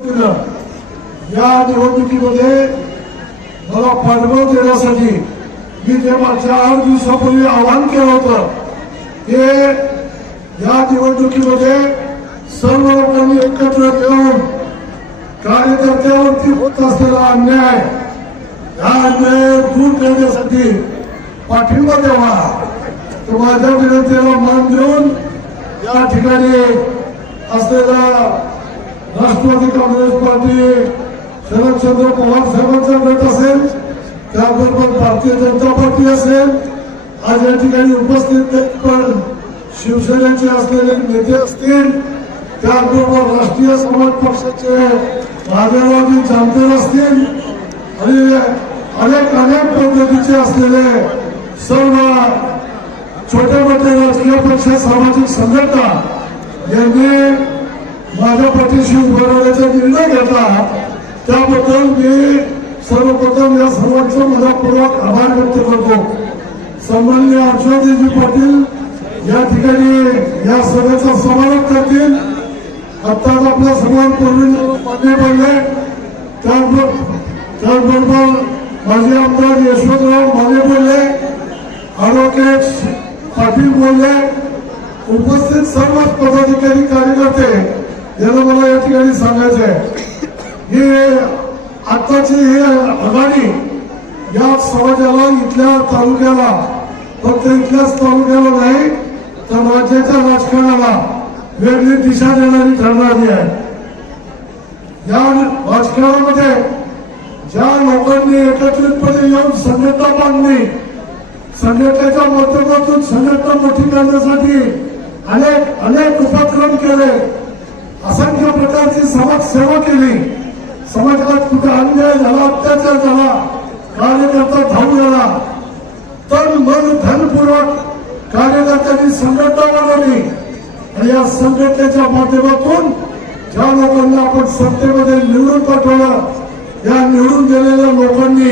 या निवडणुकीमध्ये मला पाठबळ देण्यासाठी मी ते चार दिवसापूर्वी आवाहन केलं होतं की या निवडणुकीमध्ये सर्व लोकांनी एकत्र येऊन कार्यकर्त्यावरती होत असलेला अन्याय हा अन्याय दूर करण्यासाठी पाठिंबा द्यावा. तर माझ्या विनंतीला मान देऊन या ठिकाणी असलेला राष्ट्रवादी काँग्रेस पार्टी शरदचंद्र पवार साहेबांचा गट असेल त्याबरोबर भारतीय जनता पार्टी असेल आज या ठिकाणी उपस्थित पण शिवसेनेचे असलेले नेते असतील त्याचबरोबर राष्ट्रीय समाज पक्षाचे राजवादी जामदार असतील आणि अनेक अनेक पद्धतीचे असलेले सर्व छोटे मोठे राजकीय पक्ष सामाजिक संघटना यांनी माझ्या पाठीशी उभं राहण्याचा निर्णय घेतला. त्याबद्दल मी सर्वप्रथम या सर्वांचा मनापूर्वक आभार व्यक्त करतो. सन्मान्य हर्षवर्धनजी पाटील या ठिकाणी या सभेचा समारोप करतील. आत्ताच आपल्या समान प्रवीण पाटील बोलले त्याचबरोबर माझे आमदार यशवंतराव माने बोलले. ॲडव्होकेट पाटील बोलले. उपस्थित सर्वच पदाधिकारी कार्यकर्ते याला मला या ठिकाणी सांगायचं आहे हे आत्ताची ही या समाजाला इथल्या तालुक्याला फक्त इथल्याच तालुक्याला नाही तर राज्याच्या राजकारणाला वेगळी दिशा देणारी ठरणारी आहे. या राजकारणामध्ये ज्या लोकांनी एकत्रितपणे येऊन संघटना बांधली संघटनेच्या माध्यमातून संघटना मोठी करण्यासाठी अनेक अनेक उपक्रम केले. असंख्य प्रकारची समाज सेवा केली. समाजात कुठे अन्याय झाला अत्याचार झाला कार्यकर्ता धावून झाला. तर मन धनपूर्वक कार्यकर्त्यांनी संघटना बनवली. आणि या संघटनेच्या माध्यमातून ज्या लोकांना आपण सत्तेमध्ये निवडून पाठवलं या निवडून गेलेल्या लोकांनी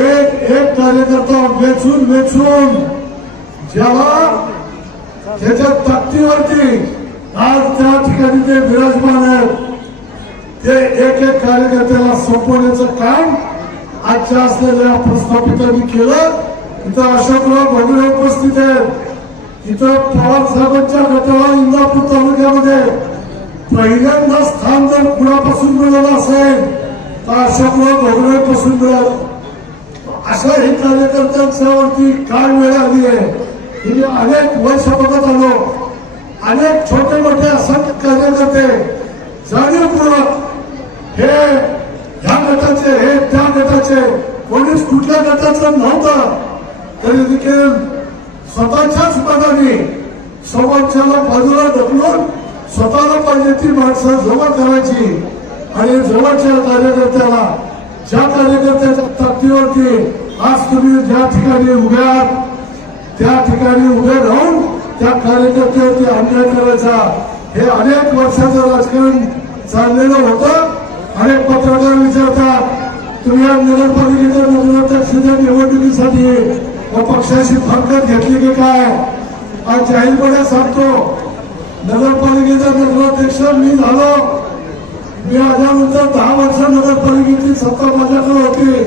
एक एक कार्यकर्ता वेचून वेचून ज्याला त्याच्या ताकदीवरती आज त्या ठिकाणी ते विराजमान आहेत ते एक एक कार्यकर्त्याला सोपवण्याचं काम आजच्या असलेल्या प्रस्थापितांनी केलं. इथं अशोकराव भोगरे उपस्थित आहेत. इथं पवार साहेबांच्या गटाला इंदापूर तालुक्यामध्ये पहिल्यांदा स्थान जर कुणापासून मिळालं असेल तर अशोकराव भोगरे पासून मिळालं. अशा हे कार्यकर्त्यांच्यावरती काय वेळ आली आहे? ही अनेक वर्ष बघत आलो. अनेक छोटे मोठे असंख्य कार्यकर्ते जाणीवपूर्वक हे ह्या गटाचे हे त्या गटाचे कोणीच कुठल्या गटाचं नव्हतं तरी देखील स्वतःच्याच मनाने समाजाला बाजूला ढकलून स्वतःला पाहिजे ती माणसं जमा करायची. आणि जवळच्या कार्यकर्त्याला ज्या कार्यकर्त्याच्या ताकदीवरती आज तुम्ही ज्या ठिकाणी उभ्या त्या ठिकाणी उभे राहून त्या कार्यकर्त्यावरती अन्याय करायचा. हे अनेक वर्षाचं राजकारण चाललेलं होतं. अनेक पत्रकार विचारतात तुम्ही या नगरपालिकेच्या नगराध्यक्षाच्या निवडणुकीसाठी पक्षाशी फरकत घेतली की काय? आज जाहीरपणे सांगतो नगरपालिकेचा नगराध्यक्ष मी झालो. मी आल्यानंतर दहा वर्ष नगरपालिकेची सत्ता माझ्याकडे होती.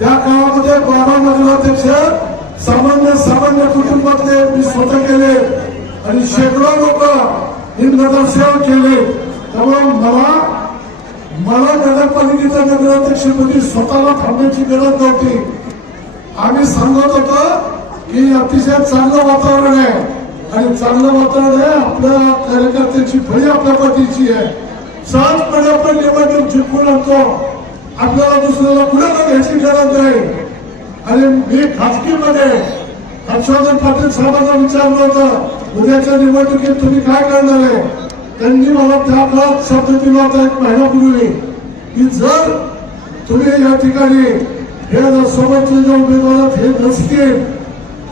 त्या काळामध्ये बारा नगराध्यक्ष सामान्य सामान्य कुटुंबातले मी स्वतः केले आणि शेकडो लोक ही नगरसेवक केले. त्यामुळे मला मला नगरपालिकेच्या नगराध्यक्षपदी स्वतःला थांबण्याची गरज नव्हती. आम्ही सांगत होतो की अतिशय चांगलं वातावरण आहे. आणि चांगलं वातावरण आहे आपल्या कार्यकर्त्यांची फळी आपल्या पाठीची आहे. सहजपणे आपण निवडणूक जिंकून आणतो. आपल्याला दुसऱ्याला कुणाला घ्यायची गरज नाही. आणि मी खाजगीमध्ये हर्षवर्धन पाटील साहेबांना विचारलं होतं उद्याच्या निवडणुकीत तुम्ही काय करणार आहे? त्यांनी मला त्या शब्द दिला होता एक महिन्यापूर्वी की जर तुम्ही या ठिकाणी हे जर सोबतचे जे उमेदवार आहेत हे नसतील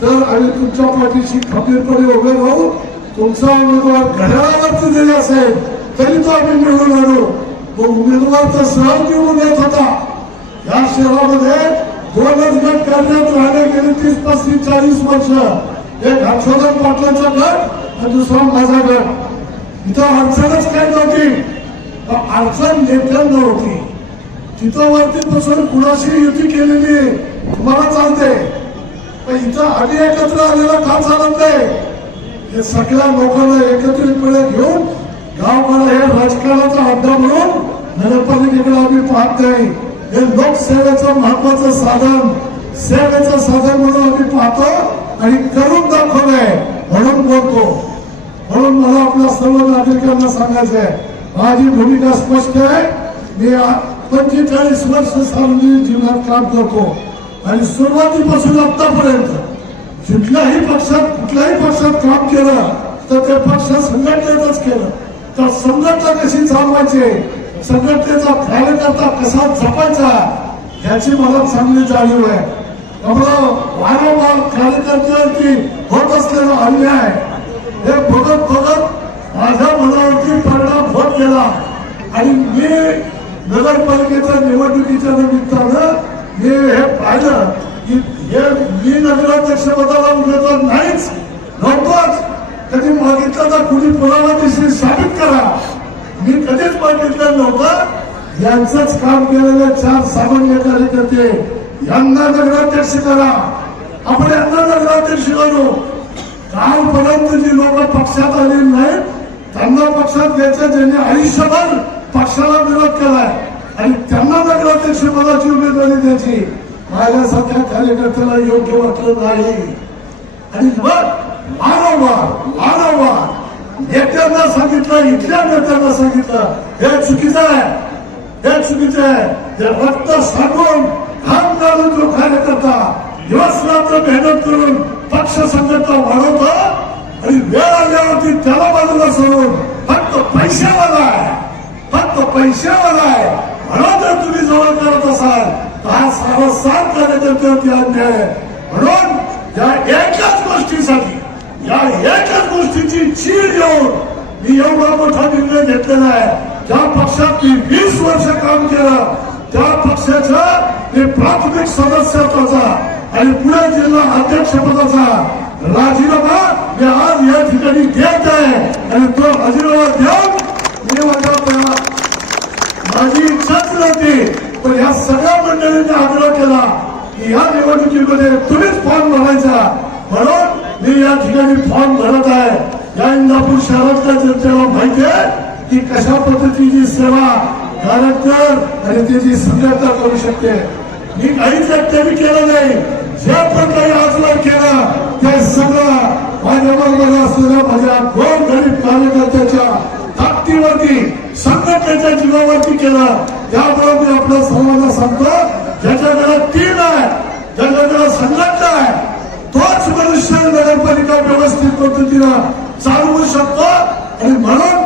तर आम्ही तुमच्या पाठीशी खबीरपणे उभे राहू. तुमचा उमेदवार घड्याळावरती दिले असेल तरी तो आम्ही निवडून आणू. तो उमेदवार तर सहज निवडून येत होता. या शहरामध्ये दोनच गट करण्यात राहिले गेले तीस पस्तीस चाळीस वर्ष. एक हर्षवर्धन पाटलांचा गट आणि दुसरा माझा गट. इथं अडचणच काय नव्हती. अडचण नेत्यांना नव्हती. तिथं वरती बसून कुणाशी युती केलेली तुम्हाला चालते. पण इथं आधी एकत्र आलेलं का चालत नाही? हे सगळ्या लोकांना एकत्रितपणे घेऊन गावकडे हे राजकारणाचा अड्डा म्हणून नगरपालिकेकडे आम्ही पाहत नाही. हे लोकसेवेचं महत्वाचं साधन सेवेचं साधन म्हणून आम्ही पाहतो आणि करून दाखवलंय. म्हणून बोलतो. म्हणून मला आपल्या सर्व नागरिकांना सांगायचं आहे माझी भूमिका स्पष्ट आहे. मी पंचेचाळीस वर्ष सार्वजनिक जीवनात काम करतो. आणि सुरुवातीपासून आतापर्यंत कुठल्याही पक्षात कुठल्याही पक्षात काम केलं तर त्या पक्षात संघटनेतच केलं. तर संघटना कशी चालवायची? संघटनेचा कार्यकर्ता कसा जपायचा याची मला चांगली जाणीव आहे. त्यामुळं वारंवार कार्यकर्त्यांवरती होत असलेला अन्याय हे बघत बघत माझ्या मनावरती परिणाम होत गेला. आणि मी नगरपालिकेच्या निवडणुकीच्या निमित्तानं मी हे पाहिलं की हे मी नगराध्यक्ष पदाला उमेदवार नाहीच नव्हतोच. कधी मागितलं तर कुणी पुरावा दिसली साबित करा. मी कधीच मागितलं नव्हतं. यांचंच काम केलेले चार सामान्य कार्यकर्ते. यांना नगराध्यक्ष करा. आपण यांना नगराध्यक्ष करू. कालपर्यंत जी लोक पक्षात आलेली नाहीत त्यांना पक्षात घ्यायचं ज्यांनी आयुष्यभर पक्षाला विरोध केलाय. आणि त्यांना नगराध्यक्ष पदाची उमेदवारी द्यायची. माझ्यासारख्या कार्यकर्त्याला योग्य वाटलं नाही. आणि मग वारंवार वारंवार नेत्यांना सांगितलं इथल्या नेत्यांना सांगितलं हे चुकीचं आहे. हे चुकीचं आहे. हे रक्त सांगून घाम घालून जो कार्यकर्ता दिवस रात्र मेहनत करून पक्ष संघटना वाढवतो आणि वेळ आल्यावरती त्याला बाजूला सोडून फक्त पैशावाला आहे. फक्त पैशावाला आहे. म्हणून जर तुम्ही जवळ करत असाल तर हा सारा सात कार्यकर्त्यावरती अन्याय म्हणून या एकाच गोष्टीसाठी एकाच चीड मी एवढा मोठा निर्णय घेतलेला आहे. ज्या पक्षात मी वीस वर्ष काम केलं त्या पक्षाचा मी प्राथमिक सदस्यत्वाचा आणि पुणे जिल्हा अध्यक्षपदाचा राजीनामा मी आज या ठिकाणी घेत आहे. आणि तो राजीनामा देऊन मी माझ्या माझी इच्छाच नव्हती पण या सगळ्या मंडळींनी आग्रह केला की या निवडणुकीमध्ये तुम्हीच फॉर्म भरायचा. म्हणून मी या ठिकाणी फॉर्म भरत आहे. या इंदापूर शहरातल्या जनतेला माहिती आहे की कशा पद्धतीची सेवा कार्यकर आणि त्याची संघटना करू शकते. मी काहीच एकट्याने केलं नाही. ज्या प्रकारे आजवर केलं ते सगळं माझ्या बरोबर असलेल्या माझ्या दोन गरीब कार्यकर्त्याच्या ताकदीवरती संघटनेच्या जीवावरती केलं. त्यामुळे मी आपल्या सर्वांना सांगतो महापालिका व्यवस्थित पद्धतीनं चालवू शकतो. आणि म्हणून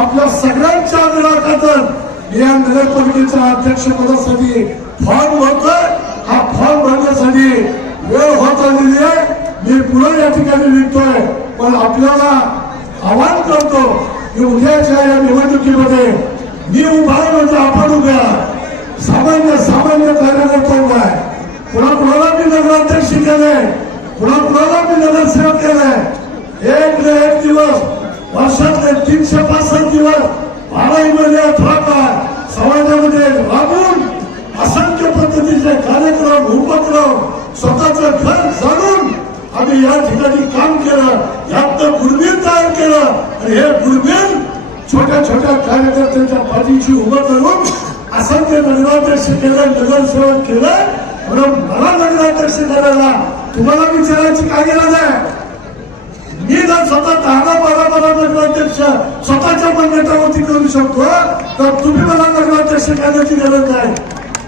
आपल्या सगळ्यांच्या विरोधातून या नगरपालिकेच्या अध्यक्षपदासाठी फॉर्म भरतोय. हा फॉर्म भरण्यासाठी वेळ होत आलेली आहे. मी पुढे या ठिकाणी निघतोय. पण आपल्याला आवाहन करतो की उद्याच्या या निवडणुकीमध्ये मी उभा आहे म्हणजे आपण उभ्या सामान्य सामान्य कार्यकर्ता उभा आहे? पुन्हा कोणाला मी नगराध्यक्ष केले कुणा कुणाला मी नगरसेवक केलाय एक न एक दिवस वर्षातले तीनशे पासष्ट दिवस बाराही म्हणजे महिने अठरा काळ समाजामध्ये राबून असंख्य पद्धतीचे कार्यक्रम उपक्रम स्वतःचं घर जाणून आम्ही या ठिकाणी काम केलं यात दुर्बीण तयार केलं. आणि हे दुर्बीण छोट्या छोट्या कार्यकर्त्यांच्या पाठीशी उभं करून असंख्य नगराध्यक्ष केलं नगरसेवक केलं. म्हणून मला नगराध्यक्ष करायला तुम्हाला विचारायची काय गरज आहे? मी जर स्वतः दहा बारा बारा नगराध्यक्ष स्वतःच्या मनगटावरती करू शकतो तर तुम्ही मला नगराध्यक्ष करण्याची गरज नाही.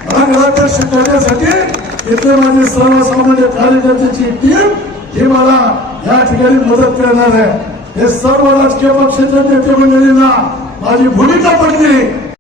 मला नगराध्यक्ष करण्यासाठी इथे माझे सर्वसामान्य कार्यकर्त्याची टीम ही मला या ठिकाणी मदत करणार आहे. हे सर्व राजकीय पक्षाच्या नेते मंडळींना माझी भूमिका पडली